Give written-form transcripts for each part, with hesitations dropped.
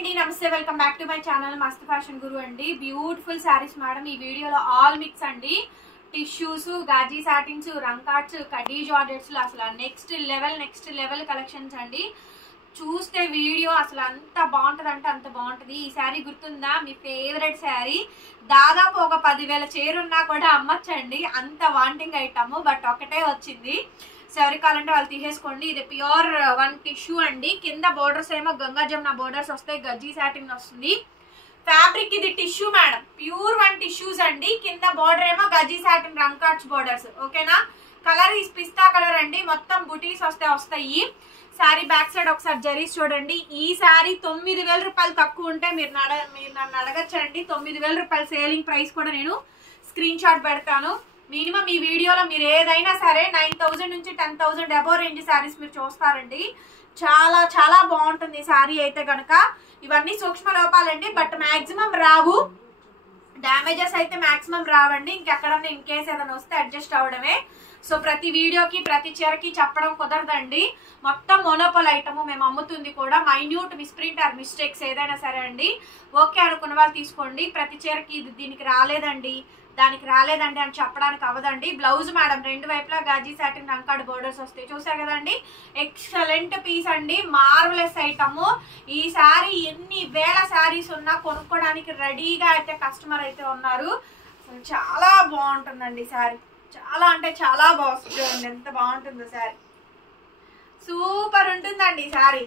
అండి నమస్తే welcome back to my channel మస్త్ ఫ్యాషన్ గురు అండి. బ్యూటిఫుల్ శారీస్ మేడం ఈ వీడియోలో ఆల్ మిక్స్ అండి. టిష్యూస్, గాజీ సాటిన్స్, రంకాట్స్, కడ్డీ జార్జెట్స్ అసలు నెక్స్ట్ లెవెల్ కలెక్షన్స్ అండి. చూస్తే వీడియో అసలు అంత బాగుంటుంది అంటే అంత బాగుంటుంది. ఈ శారీ గుర్తుందా? మీ ఫేవరెట్ శారీ. దాదాపు ఒక 10,000 చీరున్నా కూడా అమ్మచ్చండి, అంత వాంటింగ్ ఐటమ్. బట్ ఒకటే వచ్చింది. శారీ కావాలంటే వాళ్ళు తీసేసుకోండి. ఇది ప్యూర్ వన్ టిష్యూ అండి. కింద బోర్డర్స్ ఏమో గంగా జమున బోర్డర్స్ వస్తాయి, గజ్జీ సాటిన్ వస్తుంది. ఫ్యాబ్రిక్ ఇది tissue madam, pure one tissues అండి. కింద బోర్డర్ ఏమో గజ్జీ సాటిన్ రంకాట్స్ బోర్డర్స్. ఓకేనా? కలర్ ఈ పిస్తా కలర్ అండి. మొత్తం బుటీస్ వస్తాయి. శారీ బ్యాక్ సైడ్ ఒకసారి జరీస్ చూడండి. ఈ శారీ 9,000 రూపాయలు తక్కువ ఉంటే మీరు నన్ను అడగచ్చండి. 9,000 రూపాయలు సేలింగ్ ప్రైస్ కూడా నేను స్క్రీన్ షాట్ పెడతాను. మినిమం ఈ వీడియోలో మీరు ఏదైనా సరే 9,000 నుంచి 10,000 అబోవ్ రేంజ్ శారీస్ మీరు చూస్తారండి. చాలా చాలా బాగుంటుంది శారీ అయితే కనుక. ఇవన్నీ సూక్ష్మ లోపాలండి, బట్ మాక్సిమం రావు. డ్యామేజెస్ అయితే మాక్సిమం రావండి. ఇంకెక్కడన్నా ఇన్ కేస్ ఏదైనా వస్తే అడ్జస్ట్ అవ్వడమే. సో ప్రతి వీడియోకి ప్రతి చీరకి చెప్పడం కుదరదండి. మొత్తం మోనోపోల్ ఐటమ్ మేము అమ్ముతుంది కూడా. మైన్యూట్ మిస్ప్రింట్ ఆర్ మిస్టేక్స్ ఏదైనా సరే అండి. ఓకే అనుకున్న వాళ్ళు తీసుకోండి. ప్రతి చీరకి ఇది దీనికి రాలేదండి, దానికి రాలేదండి అని చెప్పడానికి అవ్వదండి. బ్లౌజ్ మేడం రెండు వైపులా గాజీ సాటిన్ రంకాడ్ బోర్డర్స్ వస్తాయి. చూసారు కదండి, ఎక్సలెంట్ పీస్ అండి, మార్వలెస్ ఐటమ్. ఈ శారీ ఎన్ని వేల శారీస్ ఉన్నా కొనుక్కోవడానికి రెడీగా అయితే కస్టమర్ అయితే ఉన్నారు. చాలా బాగుంటుందండి శారీ. చాలా అంటే చాలా బాగుంటుంది. ఎంత బాగుంటుందో శారీ, సూపర్ ఉంటుందండి శారీ.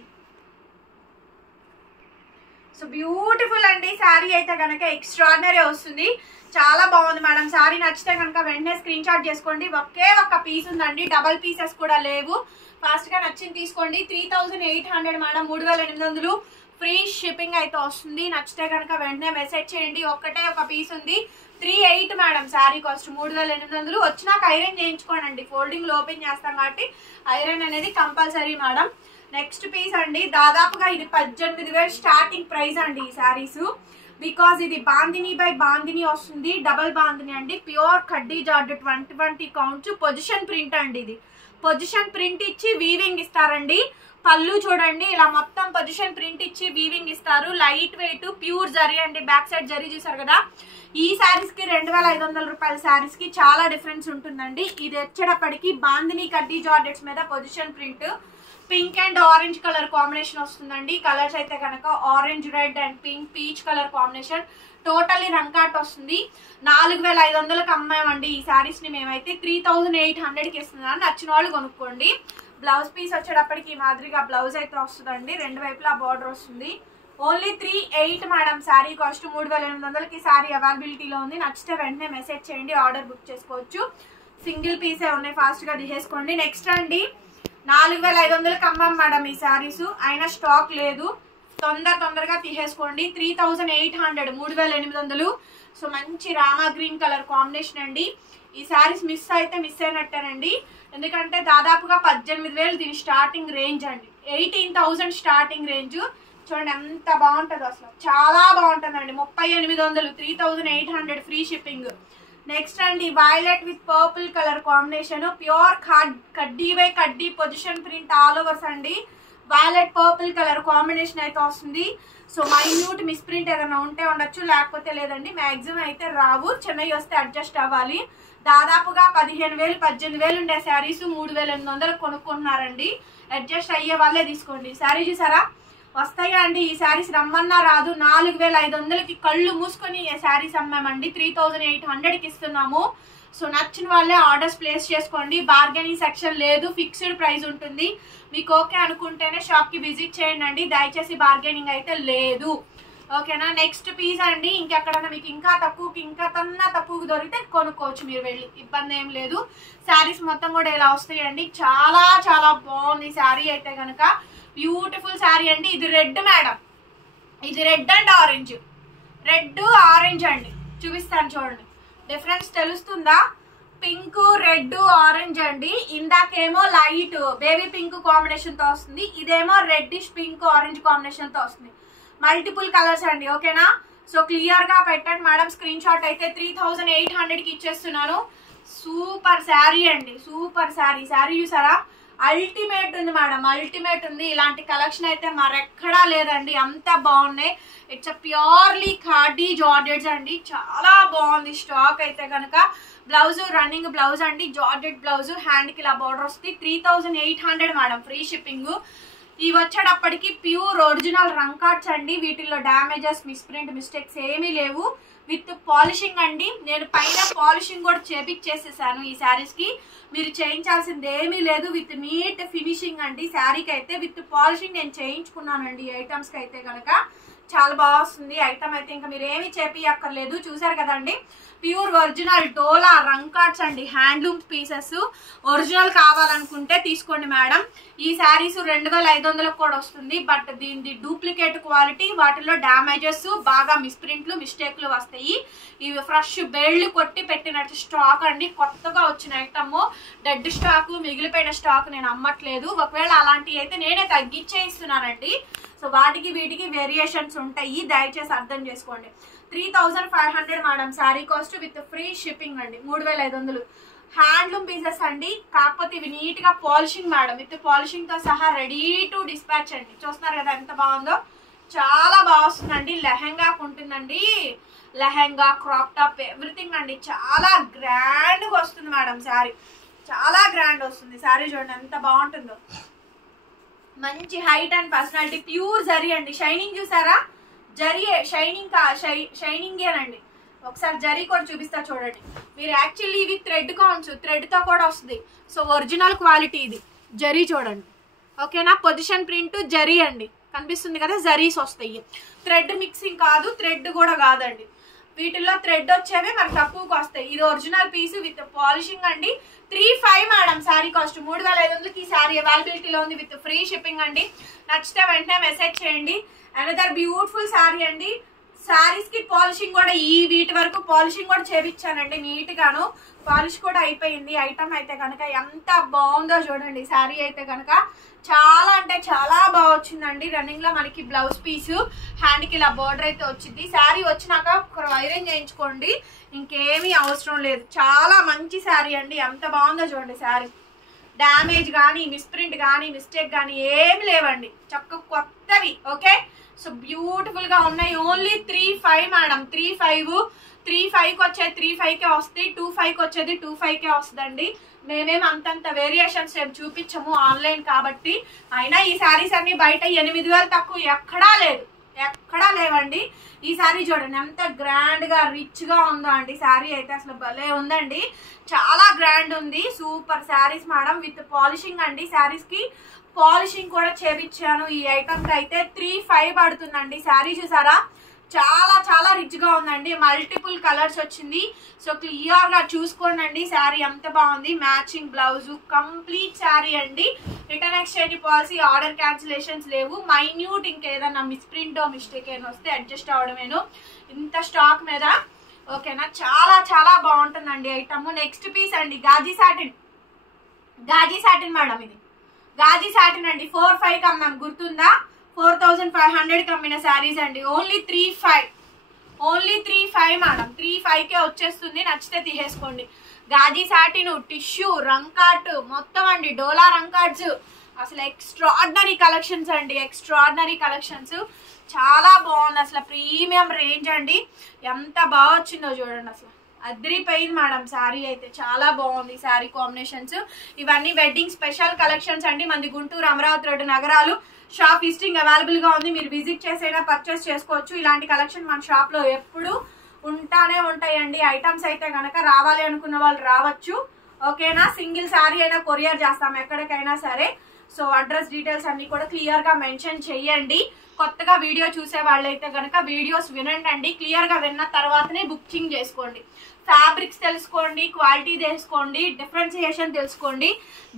సో బ్యూటిఫుల్ అండి శారీ అయితే కనుక ఎక్స్ట్రాడినరీ వస్తుంది. చాలా బాగుంది మేడం. శారీ నచ్చితే కనుక వెంటనే స్క్రీన్ షాట్ చేసుకోండి. ఒకే ఒక్క పీస్ ఉందండి, డబల్ పీసెస్ కూడా లేవు. ఫాస్ట్ గా నచ్చింది తీసుకోండి. 3,800 మేడం, 3,800 ఫ్రీ షిప్పింగ్ అయితే వస్తుంది. నచ్చితే కనుక వెంటనే మెసేజ్ చేయండి. ఒక్కటే ఒక పీస్ ఉంది. 3,800 మేడం శారీ కాస్ట్. 3,800 వచ్చినాక ఐరన్ చేయించుకోండి. ఫోల్డింగ్ లో ఓపెన్ చేస్తాం కాబట్టి ఐరన్ అనేది కంపల్సరీ మేడం. నెక్స్ట్ పీస్ అండి. దాదాపుగా ఇది 18,000 స్టార్టింగ్ ప్రైస్ అండి ఈ శారీస్. బికాజ్ ఇది బాందిని బై బాందిని వస్తుంది, డబల్ బాందిని అండి. ప్యూర్ కడ్డీ జార్జెట్ 20 కౌంట్స్. పొజిషన్ ప్రింట్ అండి. ఇది పొజిషన్ ప్రింట్ ఇచ్చి వీవింగ్ ఇస్తారండి. పళ్ళు చూడండి, ఇలా మొత్తం పొజిషన్ ప్రింట్ ఇచ్చి వీవింగ్ ఇస్తారు. లైట్ వెయిట్ ప్యూర్ జరీ అండి. బ్యాక్ సైడ్ జరీ చూసారు కదా. ఈ శారీస్ కి 2,500 రూపాయల శారీస్ కి చాలా డిఫరెన్స్ ఉంటుందండి. ఇది వచ్చేటప్పటికి బాందిని కడ్డీ జార్జెట్స్ మీద position print. Pink and orange colour combination వస్తుందండి. కలర్స్ అయితే కనుక orange, red and pink, peach colour combination. Totally రంకాట్ వస్తుంది. 4,500కి అమ్మామండి ఈ శారీస్ ని మేమైతే. 3,800కి ఇస్తున్నాను. నచ్చిన వాళ్ళు కొనుక్కోండి. బ్లౌజ్ పీస్ వచ్చేటప్పటికి ఈ మాదిరిగా బ్లౌజ్ అయితే వస్తుందండి. రెండు వైపులా బార్డర్ వస్తుంది. Only 3,800 madam sari cost. 3,800కి శారీ అవైలబిలిటీలో ఉంది. నచ్చితే వెంటనే మెసేజ్ చేయండి, ఆర్డర్ బుక్ చేసుకోవచ్చు. సింగిల్ పీసే ఉన్నాయి, ఫాస్ట్ గా తీసేసుకోండి. నెక్స్ట్ అండి, 4,500కి అమ్మాం మేడం ఈ శారీస్. అయినా స్టాక్ లేదు, తొందరగా తీసేసుకోండి. 3,800, 3,800. సో మంచి రామా గ్రీన్ కలర్ కాంబినేషన్ అండి. ఈ శారీస్ మిస్ అయితే మిస్ అయినట్టేనండి. ఎందుకంటే దాదాపుగా 18,000 దీని స్టార్టింగ్ రేంజ్ అండి. 18,000 స్టార్టింగ్ రేంజ్. చూడండి ఎంత బాగుంటుందో, అసలు చాలా బాగుంటుందండి. 3800, 3,800 ఫ్రీ షిప్పింగ్. నెక్స్ట్ అండి, violet with purple colour combination. Pure కడ్డీ బై కడ్డీ పొజిషన్ ప్రింట్ ఆల్ ఓవర్స్ అండి. వైలెట్ పర్పుల్ కలర్ కాంబినేషన్ అయితే వస్తుంది. సో మైన్యూట్ మిస్ ప్రింట్ ఏదైనా ఉంటే ఉండొచ్చు, లేకపోతే లేదండి. మ్యాక్సిమం అయితే రావు. చెన్నై వస్తే అడ్జస్ట్ అవ్వాలి. దాదాపుగా 15,000, 18,000 ఉండే శారీస్ 3,800 కొనుక్కుంటున్నారండి. అడ్జస్ట్ అయ్యే వాళ్ళే తీసుకోండి. శారీ చూసారా, వస్తాయా అండి ఈ శారీస్? రమ్మన్నా రాదు. 4,500కి కళ్ళు మూసుకొని ఈ శారీస్ అమ్మామండి. 3,800కి ఇస్తున్నాము. సో నచ్చిన వాళ్ళే ఆర్డర్స్ ప్లేస్ చేసుకోండి. బార్గెనింగ్ సెక్షన్ లేదు, ఫిక్స్డ్ ప్రైస్ ఉంటుంది. మీకు ఓకే అనుకుంటేనే షాప్ కి విజిట్ చేయండి. దయచేసి బార్గెనింగ్ అయితే లేదు. ఓకేనా? నెక్స్ట్ పీస్ అండి. ఇంకెక్కడన్నా మీకు ఇంకా తక్కువకి దొరికితే కొనుక్కోవచ్చు మీరు వెళ్ళి, ఇబ్బంది ఏం లేదు. శారీస్ మొత్తం కూడా ఇలా వస్తాయండి. చాలా చాలా బాగుంది శారీ అయితే కనుక. బ్యూటిఫుల్ శారీ అండి. ఇది రెడ్ మేడం, ఇది red and orange. Red orange అండి. చూపిస్తాను చూడండి, డిఫరెన్స్ తెలుస్తుందా? పింక్, రెడ్, ఆరెంజ్ అండి. ఇందాకేమో లైట్ బేబీ పింక్ కాంబినేషన్ తో వస్తుంది. ఇదేమో రెడ్డిష్ పింక్ ఆరెంజ్ కాంబినేషన్ తో వస్తుంది. మల్టిపుల్ కలర్స్ అండి. ఓకేనా? సో క్లియర్ గా పెట్టండి మేడం స్క్రీన్ షాట్ అయితే. 3,800కి ఇచ్చేస్తున్నాను. సూపర్ శారీ అండి, సూపర్ శారీ. శారీ చూసారా, అల్టిమేట్ ఉంది మేడం, అల్టిమేట్ ఉంది. ఇలాంటి కలెక్షన్ అయితే మరెక్కడా లేదండి, అంత బాగున్నాయి. ఇట్స్ ప్యూర్లీ ఖాదీ జార్జెట్స్ అండి, చాలా బాగుంది స్టాక్ అయితే కనుక. బ్లౌజ్ రన్నింగ్ బ్లౌజ్ అండి, జార్జెట్ బ్లౌజ్, హ్యాండ్ కి ఇలా బార్డర్ వస్తుంది. 3800 మేడం, ఫ్రీ షిప్పింగ్. ఇవి వచ్చేటప్పటికి ప్యూర్ ఒరిజినల్ రంకాట్స్ అండి, వీటిల్లో డ్యామేజెస్ మిస్ప్రింట్ మిస్టేక్స్ ఏమీ లేవు. విత్ పాలిషింగ్ అండి, నేను పైన పాలిషింగ్ కూడా చేపించేసేసాను ఈ శారీస్ కి, మీరు చేయించాల్సింది ఏమీ లేదు. విత్ నీట్ ఫినిషింగ్ అండి శారీకి అయితే, విత్ పాలిషింగ్ నేను చేయించుకున్నానండి. ఈ ఐటమ్స్ కి అయితే కనుక చాలా బాగా వస్తుంది ఐటమ్ అయితే, ఇంకా మీరు ఏమి చేపియక్కర్లేదు. చూసారు కదండి, ప్యూర్ ఒరిజినల్ డోలా రంకాట్స్ అండి, హ్యాండ్లూమ్ పీసెస్. ఒరిజినల్ కావాలనుకుంటే తీసుకోండి మేడం. ఈ శారీస్ 2500 కూడా వస్తుంది, బట్ దీని డూప్లికేట్ క్వాలిటీ, వాటిలో డ్యామేజెస్ బాగా మిస్ప్రింట్లు మిస్టేక్లు వస్తాయి. ఇవి ఫ్రెష్ బేళ్లు కొట్టి పెట్టినట్టు స్టాక్ అండి, కొత్తగా వచ్చిన ఐటమ్. డెడ్ స్టాక్ మిగిలిపోయిన స్టాక్ నేను అమ్మట్లేదు, ఒకవేళ అలాంటివి అయితే నేనే తగ్గించే ఇస్తున్నానండి. సో వాటికి వీటికి వేరియేషన్స్ ఉంటాయి, దయచేసి అర్థం చేసుకోండి. 3500 madam sari cost, with free shipping అండి, 3500. హ్యాండ్లూమ్ పీసెస్ అండి, కాకపోతే ఇవి నీట్ గా పాలిషింగ్ మేడం, విత్ పాలిషింగ్ తో సహా రెడీ టు డిస్పాచ్ అండి. చూస్తున్నారు కదా ఎంత బాగుందో, చాలా బాగా వస్తుందండి. లెహెంగా ఉంటుందండి, లెహెంగా క్రాప్ టాప్ ఎవ్రీథింగ్ అండి, చాలా గ్రాండ్ గా వస్తుంది మేడం శారీ, చాలా గ్రాండ్ వస్తుంది శారీ. చూడండి ఎంత బాగుంటుందో, మంచి height and personality. Pure zari అండి, షైనింగ్ చూసారా, జరీ షైనింగేనండి. ఒకసారి జరీ కూడా చూపిస్తా చూడండి. మీరు యాక్చువల్లీ ఇవి థ్రెడ్ కావచ్చు, థ్రెడ్ తో కూడా వస్తుంది. సో ఒరిజినల్ క్వాలిటీ ఇది, జరీ చూడండి ఓకేనా. పొజిషన్ ప్రింట్ జరీ అండి, కనిపిస్తుంది కదా, జరీస్ వస్తాయి. థ్రెడ్ మిక్సింగ్ కాదు, థ్రెడ్ కూడా కాదండి. వీటిల్లో థ్రెడ్ వచ్చేవి మనకు తక్కువకి వస్తాయి. ఇది ఒరిజినల్ పీస్ విత్ పాలిషింగ్ అండి. 3500 మేడం శారీ కాస్ట్, 3500కి ఈ శారీ అవైలబిలిటీలో ఉంది, విత్ ఫ్రీ షిప్పింగ్ అండి. నచ్చితే వెంటనే మెసేజ్ చేయండి. అనదర్ బ్యూటిఫుల్ శారీ అండి. శారీస్ కి పాలిషింగ్ కూడా ఈ వీటి వరకు పాలిషింగ్ కూడా చేపించానండి, నీట్ గాను పాలిష్ కూడా అయిపోయింది. ఐటమ్ అయితే కనుక ఎంత బాగుందో చూడండి. శారీ అయితే కనుక చాలా అంటే చాలా బాగా వచ్చిందండి. రన్నింగ్ లో మనకి బ్లౌజ్ పీస్, హ్యాండ్ కి ఇలా బోర్డర్ అయితే వచ్చింది. శారీ వచ్చినాక ఐరన్ చేయించుకోండి, ఇంకేమీ అవసరం లేదు. చాలా మంచి శారీ అండి, ఎంత బాగుందో చూడండి. శారీ డ్యామేజ్ కానీ మిస్ప్రింట్ కానీ మిస్టేక్ కానీ ఏమి లేవండి, చక్కగా కొత్తవి. ఓకే, సో బ్యూటిఫుల్ గా ఉన్నాయి. ఓన్లీ 3500 మేడం, 35కి వచ్చేది 35కే వస్తాయి, 25కి వచ్చేది 25కే వస్తుందండి. మేమేం అంతంత వేరియేషన్స్ ఏం చూపించము ఆన్లైన్ కాబట్టి. అయినా ఈ శారీస్ అన్ని బయట 8000 తక్కువ ఎక్కడా లేదు, ఎక్కడా లేవండి. ఈ శారీ చూడండి ఎంత గ్రాండ్ గా రిచ్ గా ఉందో అండి. శారీ అయితే అసలు భలే ఉందండి, చాలా గ్రాండ్ ఉంది. Super saris madam, with polishing అండి. శారీస్ కి పాలిషింగ్ కూడా చేపించాను. ఈ ఐటమ్ కి అయితే 3500 పడుతుందండి. శారీ చూసారా, చాలా చాలా రిచ్ గా ఉందండి. మల్టిపుల్ కలర్స్ వచ్చింది, సో క్లియర్ గా చూసుకోండి. శారీ ఎంత బాగుంది, మ్యాచింగ్ బ్లౌజ్, కంప్లీట్ శారీ అండి. Return exchange policy, order cancellations లేవు. మైన్యూట్ ఇంకేదన్నా మిస్ప్రింట్ మిస్టేక్ ఏమైనా వస్తే అడ్జస్ట్ అవడమేను ఇంత స్టాక్ మీద. ఓకేనా, చాలా చాలా బాగుంటుందండి ఐటమ్. నెక్స్ట్ పీస్ అండి, Gaji satin. Gaji satin madam, ఇది గాజీ సాటిన్ అండి. 45కి అమ్మాం, గుర్తుందా? 4500కి అమ్మిన శారీస్ అండి. ఓన్లీ 3500 మేడం, 35కే వచ్చేస్తుంది. నచ్చితే తీసేసుకోండి. గాజీ సాటిన్, టిష్యూ, రంకాట్ మొత్తం అండి, డోలా రంకాట్స్. అసలు ఎక్స్ట్రాడినరీ కలెక్షన్స్ అండి, ఎక్స్ట్రాడినరీ కలెక్షన్స్. చాలా బాగుంది, అసలు ప్రీమియం రేంజ్ అండి. ఎంత బాగా వచ్చిందో చూడండి, అసలు అద్రిపోయింది మేడం. శారీ అయితే చాలా బాగుంది. శారీ కాంబినేషన్స్ ఇవన్నీ వెడ్డింగ్ స్పెషల్ కలెక్షన్స్ అండి. మనది గుంటూరు, అమరావతి రోడ్డు నగరాలు. షాప్ విజిటింగ్ అవైలబుల్ గా ఉంది, మీరు విజిట్ చేసైనా పర్చేస్ చేసుకోవచ్చు. ఇలాంటి కలెక్షన్ మన షాప్ లో ఎప్పుడు ఉంటానే ఉంటాయండి. ఐటమ్స్ అయితే కనుక రావాలి అనుకున్న వాళ్ళు రావచ్చు. ఓకేనా, సింగిల్ శారీ అయినా కొరియర్ చేస్తాం ఎక్కడికైనా సరే. సో అడ్రస్ డీటెయిల్స్ అన్ని కూడా క్లియర్ గా మెన్షన్ చెయ్యండి. కొత్తగా వీడియో చూసే వాళ్ళైతే కనుక వీడియోస్ వినండి, క్లియర్ గా విన్న తర్వాతనే బుకింగ్ చేసుకోండి. ఫ్యాబ్రిక్స్ తెలుసుకోండి, క్వాలిటీ తెలుసుకోండి, డిఫరెన్సియేషన్ తెలుసుకోండి.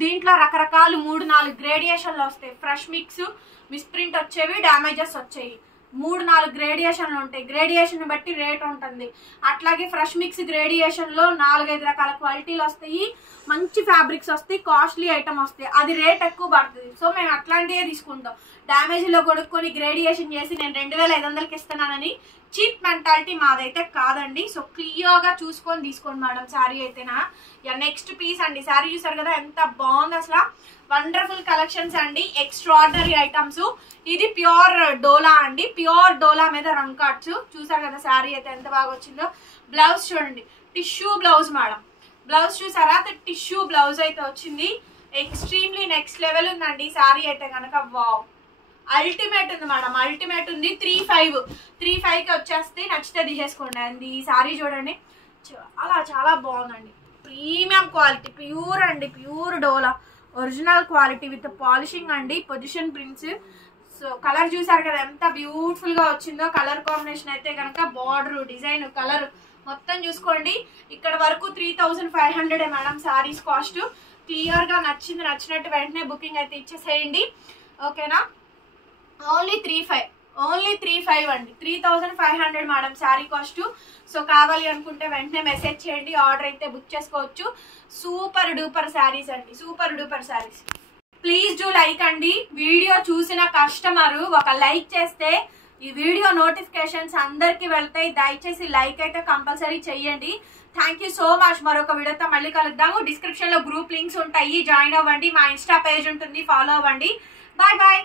దీంట్లో రకరకాలు 3-4 గ్రేడియేషన్లు వస్తాయి. ఫ్రెష్ మిక్స్, మిస్ప్రింట్ వచ్చేవి, డ్యామేజెస్ వచ్చేవి. 3-4 గ్రేడియేషన్లు ఉంటాయి. గ్రేడియేషన్ బట్టి రేట్ ఉంటుంది. అట్లాగే ఫ్రెష్ మిక్స్ గ్రేడియేషన్ లో 4-5 రకాల క్వాలిటీలు వస్తాయి. మంచి ఫ్యాబ్రిక్స్ వస్తాయి, కాస్ట్లీ ఐటమ్ వస్తాయి, అది రేట్ ఎక్కువ పడుతుంది. సో మేము అట్లాంటివే తీసుకుంటాం. డ్యామేజ్ లో కొనుక్కొని గ్రేడియేషన్ చేసి నేను 2500కి ఇస్తున్నానని చీప్ మెంటాలిటీ మాదైతే కాదండి. సో క్లియర్ గా చూసుకొని తీసుకోండి మేడం. శారీ అయితేనా. నెక్స్ట్ పీస్ అండి, శారీ చూసారు కదా ఎంత బాగుంది. అసలు వండర్ఫుల్ కలెక్షన్స్ అండి, ఎక్స్ట్రాడినరీ ఐటమ్స్. ఇది ప్యూర్ డోలా అండి, ప్యూర్ డోలా మీద రంగ్ కార్డ్స్. చూసారు కదా శారీ అయితే ఎంత బాగా వచ్చిందో. బ్లౌజ్ చూడండి, టిష్యూ బ్లౌజ్ మేడం. బ్లౌజ్ చూసారా, టిష్యూ బ్లౌజ్ అయితే వచ్చింది. ఎక్స్ట్రీమ్లీ నెక్స్ట్ లెవెల్ ఉందండి శారీ అయితే కనుక. వావ్, అల్టిమేట్ ఉంది మేడం, అల్టిమేట్ ఉంది. 3,500కి వచ్చేస్తే నచ్చితే తీసేసుకోండి. అండి ఈ శారీ చూడండి, చాలా చాలా బాగుందండి. ప్రీమియం క్వాలిటీ, ప్యూర్ అండి, pure dola original quality with polishing అండి, పొజిషన్ ప్రింట్స్. సో కలర్ చూసారు కదా ఎంత బ్యూటిఫుల్ గా వచ్చిందో. కలర్ కాంబినేషన్ అయితే కనుక బార్డర్ డిజైన్ కలర్ మొత్తం చూసుకోండి. ఇక్కడ వరకు 3,500 మేడం శారీస్ కాస్ట్. క్లియర్ గా నచ్చినట్టు వెంటనే బుకింగ్ అయితే ఇచ్చేసేయండి, ఓకేనా. ఓన్లీ 3,500 అండి, 3,500 మేడం శారీ కాస్ట్. సో కావాలి అనుకుంటే వెంటనే మెసేజ్ చేయండి, ఆర్డర్ అయితే బుక్ చేసుకోవచ్చు. సూపర్ డూపర్ శారీస్ అండి, super duper saris. Please do like అండి. వీడియో చూసిన కస్టమర్ ఒక లైక్ చేస్తే ఈ వీడియో నోటిఫికేషన్స్ అందరికి వెళ్తాయి. దయచేసి లైక్ అయితే కంపల్సరీ చెయ్యండి. Thank you so much. మరొక వీడియోతో మళ్ళీ కలుద్దాము. డిస్క్రిప్షన్ లో గ్రూప్ లింక్స్ ఉంటాయి, జాయిన్ అవ్వండి. మా ఇన్స్టా పేజ్ ఉంటుంది, ఫాలో అవ్వండి. Bye bye.